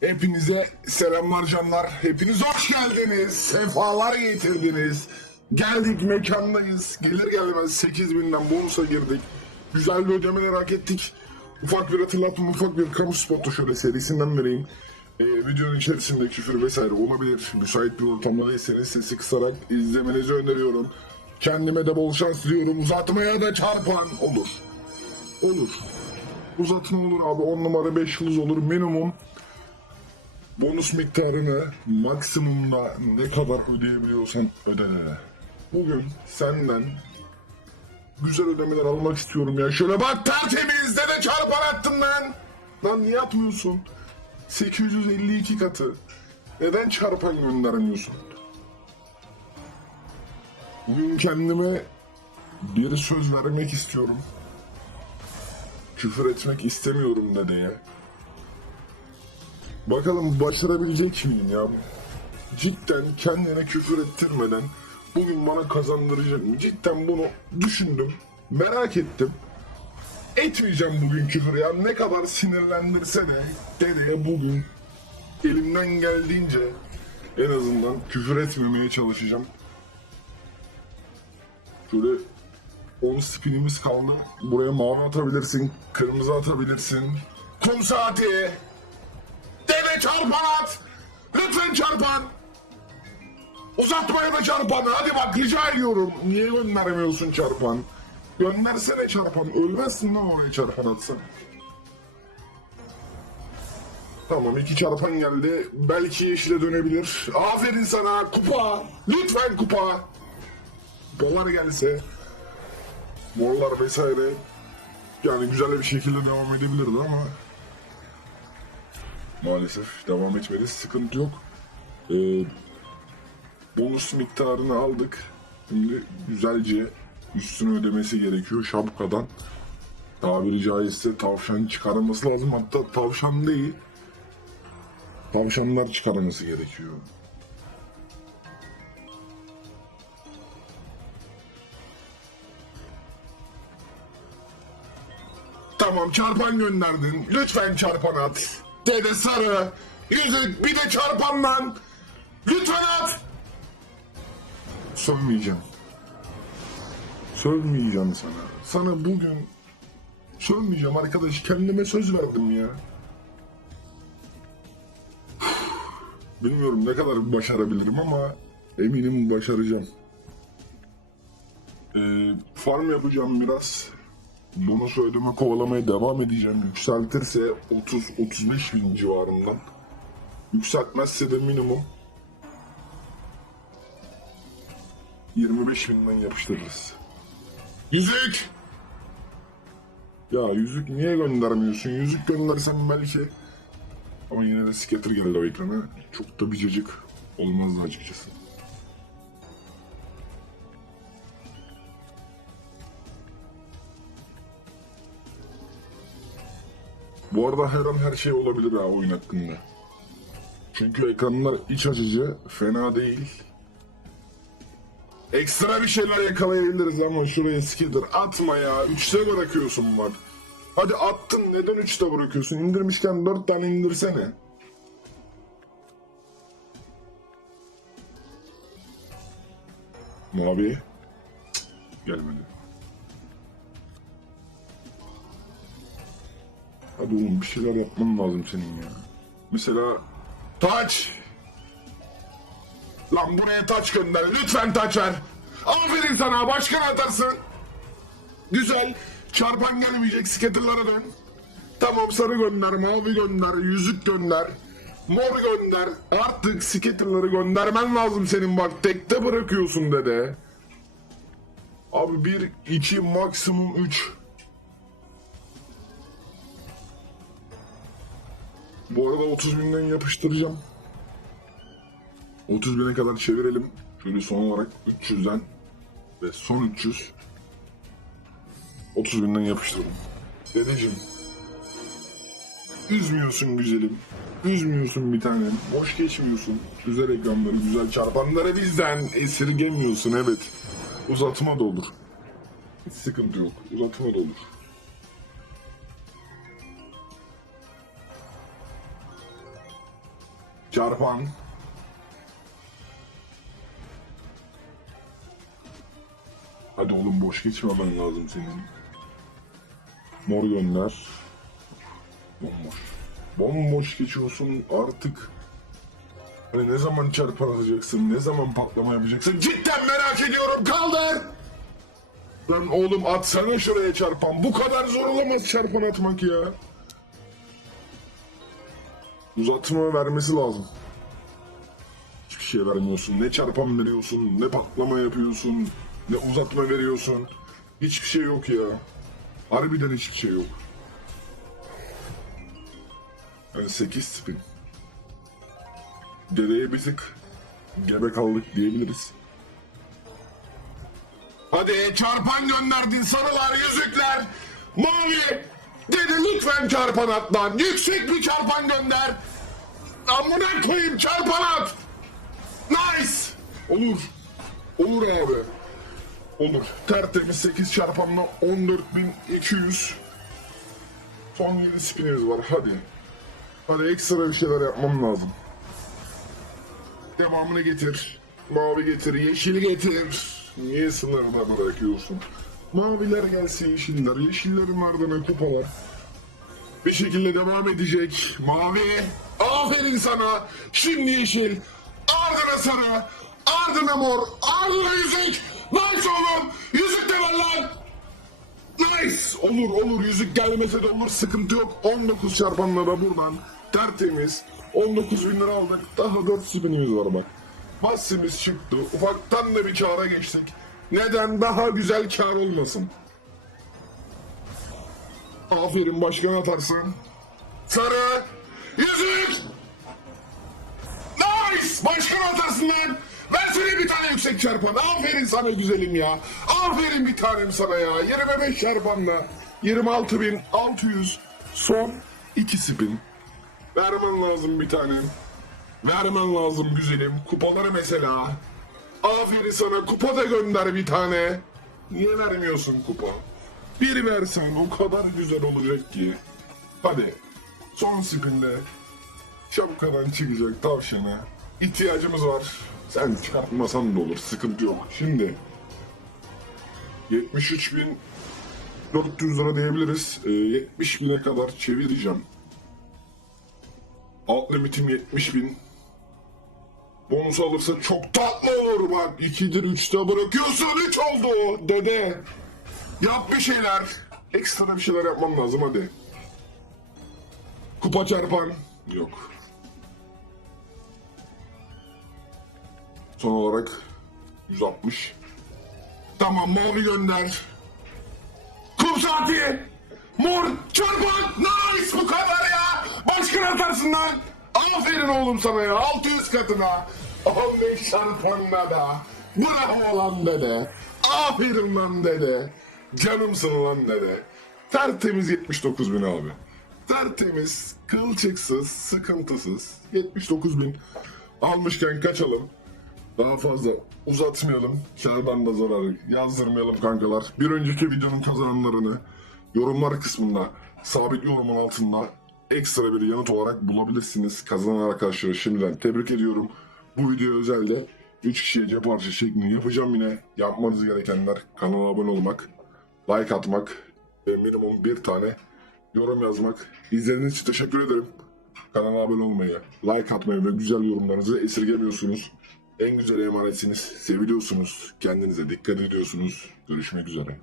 Hepinize selamlar canlar. Hepiniz hoş geldiniz. Sefalar getirdiniz. Geldik mekandayız. Gelir gelmez 8000'den bonusa girdik. Güzel bir ödemeler hak ettik. Ufak bir hatırlatma, ufak bir kamu spotu şöyle serisinden vereyim. Ee, videonun içerisinde küfür vesaire olabilir. Müsait bir ortamda değilseniz sesi kısarak izlemenizi öneriyorum. Kendime de bol şans diliyorum. Uzatmaya da çarpan olur. Olur. Uzatma olur abi 10 numara 5 yıldız olur minimum bonus miktarını maksimumda ne kadar ödeyebiliyorsan öde. Bugün senden güzel ödemeler almak istiyorum ya. Şöyle bak tertemiz de çarpan attın lan. Lan niye atmıyorsun? 852 katı. Neden çarpan göndermiyorsun? Bugün kendime bir söz vermek istiyorum. Küfür etmek istemiyorum dedeye. Bakalım başarabilecek miyim ya? Cidden kendine küfür ettirmeden bugün bana kazandıracak mı? Cidden bunu düşündüm. Merak ettim. Etmeyeceğim bugün küfür ya. Ne kadar sinirlendirse de dedeye bugün elimden geldiğince en azından küfür etmemeye çalışacağım. Şöyle 10 spinimiz kaldı. Buraya mavi atabilirsin, kırmızı atabilirsin. Kum saati. Deve çarpan at. Lütfen çarpan. Uzatmaya da çarpan. Hadi bak rica ediyorum. Niye göndermiyorsun çarpan? Göndersene çarpan. Ölmezsin lan oraya çarpan atsan. Tamam iki çarpan geldi. Belki yeşile dönebilir. Aferin sana kupa. Lütfen kupa. Kupalar gelse. Morlar vesaire. Yani güzel bir şekilde devam edebilirdi ama maalesef devam etmedi. Sıkıntı yok. Ee, bonus miktarını aldık. Şimdi güzelce üstünü ödemesi gerekiyor şapkadan. Tabiri caizse tavşan çıkarılması lazım. Hatta tavşan değil. Tavşanlar çıkarılması gerekiyor. Tamam çarpan gönderdin. Lütfen çarpan at. Dede sarı. Yüzük bir de çarpan lan. Lütfen at. Sövmeyeceğim. Sövmeyeceğim sana. Sana bugün sövmeyeceğim arkadaş. Kendime söz verdim ya. Bilmiyorum ne kadar başarabilirim ama eminim başaracağım. Ee, farm yapacağım biraz. Bonus ödeme kovalamaya devam edeceğim. Yükseltirse 30-35 bin civarından. Yükseltmezse de minimum 25 binden yapıştırırız. Yüzük! Ya yüzük niye göndermiyorsun? Yüzük göndersen belki... Ama yine de scatter geldi o ekrana. Çok da bir cacık olmazdı açıkçası. Bu arada her an her şey olabilir ha oyun hakkında. Çünkü ekranlar iç açıcı, fena değil. Ekstra bir şeyler yakalayabiliriz ama şuraya skitter atma ya. Üçte bırakıyorsun bak. Hadi attın neden üçte bırakıyorsun? İndirmişken dört tane indirsene. Mavi. Gelmedi. Hadi oğlum bir şeyler yapman lazım senin ya. Mesela taç. Lan buraya taç gönder. Lütfen taç ver. Aferin sana. Başkan atarsın. Güzel. Çarpan gelmeyecek. Sketterlara dön. Tamam sarı gönder. Mavi gönder. Yüzük gönder. Mor gönder. Artık sketterları göndermen lazım senin bak. Tekte bırakıyorsun dede. Abi bir, iki, maksimum üç. Bu arada 30 binden yapıştıracağım. 30 bine kadar çevirelim. Şöyle son olarak 300'den ve son 300. 30 binden yapıştırdım. Dedeciğim. Üzmüyorsun güzelim. Üzmüyorsun bir tanem. Boş geçmiyorsun. Güzel ekranları, güzel çarpanları bizden esirgemiyorsun evet. Uzatma da olur. Hiç sıkıntı yok. Uzatma da olur. Çarpan. Hadi oğlum boş geçmemen lazım senin. Mor gönder. Bomboş. Bomboş geçiyorsun artık. Hani ne zaman çarpan atacaksın, ne zaman patlama yapacaksın? Cidden merak ediyorum kaldır! Lan oğlum atsana şuraya çarpan. Bu kadar zor olamaz çarpan atmak ya. Uzatma vermesi lazım. Hiçbir şey vermiyorsun. Ne çarpan veriyorsun, ne patlama yapıyorsun, ne uzatma veriyorsun. Hiçbir şey yok ya. Harbiden hiçbir şey yok. Yani 8 spin. Dedeye bir gebe kaldık diyebiliriz. Hadi çarpan gönderdin sarılar, yüzükler, mavi. Dedi lütfen çarpan at lan. Yüksek bir çarpan gönder. Amına koyayım çarpan at. Nice. Olur. Olur abi. Olur. Tertemiz 8 çarpanla 14.200. Son 7 spinimiz var hadi. Hadi ekstra bir şeyler yapmam lazım. Devamını getir. Mavi getir, yeşil getir. Niye sınırda bırakıyorsun? Maviler gelsin yeşiller, yeşillerin ardına kupalar. Bir şekilde devam edecek. Mavi. Aferin sana. Şimdi yeşil. Ardına sarı. Ardına mor. Ardına yüzük. Nice oğlum. Yüzük de ver lan. Nice. Olur olur yüzük gelmese de olur sıkıntı yok. 19 çarpanla da buradan tertemiz. 19 bin lira aldık. Daha 4 spinimiz var bak. Massimiz çıktı. Ufaktan da bir kâra geçtik. Neden daha güzel kâr olmasın? Aferin başkan atarsın. Sarı. Yüzük. Nice. Başkan atarsın lan. Versene bir tane yüksek çarpan. Aferin sana güzelim ya. Aferin bir tanem sana ya. 25 çarpanla. 26.600. Son 2 spin. Vermen lazım bir tane. Vermen lazım güzelim. Kupaları mesela. Aferin sana kupa da gönder bir tane. Niye vermiyorsun kupa? Bir versen o kadar güzel olacak ki. Hadi. Son spinde. Şapkadan çıkacak tavşana. İhtiyacımız var. Sen çıkartmasan da olur. Sıkıntı yok. Şimdi. 73.400 lira diyebiliriz. Ee, 70 bine kadar çevireceğim. Alt limitim 70 bin. Bonus alırsa çok tatlı olur bak. 2'dir 3'te bırakıyorsun 3 oldu dede. Yap bir şeyler. Ekstra bir şeyler yapmam lazım hadi. Kupa çarpan. Yok. Son olarak 160. Tamam moru gönder. Kum saati. Mor çarpan. Nice bu kadar ya. Başkan atarsın lan. Aferin oğlum sana ya. 600 katına. 15 çarpanla da. Bravo lan dede. Aferin lan dede. Canımsın lan dede. Tertemiz 79 bin abi. Tertemiz, kılçıksız, sıkıntısız 79 bin. Almışken kaçalım. Daha fazla uzatmayalım. Kağıdan da zarar yazdırmayalım kankalar. Bir önceki videonun kazananlarını yorumlar kısmında sabit yorumun altında ekstra bir yanıt olarak bulabilirsiniz. Kazanan arkadaşları şimdiden tebrik ediyorum. Bu video özelde 3 kişiye cep harcı şeklinde yapacağım yine. Yapmanız gerekenler kanala abone olmak, like atmak ve minimum bir tane yorum yazmak. İzlediğiniz için teşekkür ederim. Kanala abone olmayı, like atmayı ve güzel yorumlarınızı esirgemiyorsunuz. En güzel emanetsiniz. Seviliyorsunuz. Kendinize dikkat ediyorsunuz. Görüşmek üzere.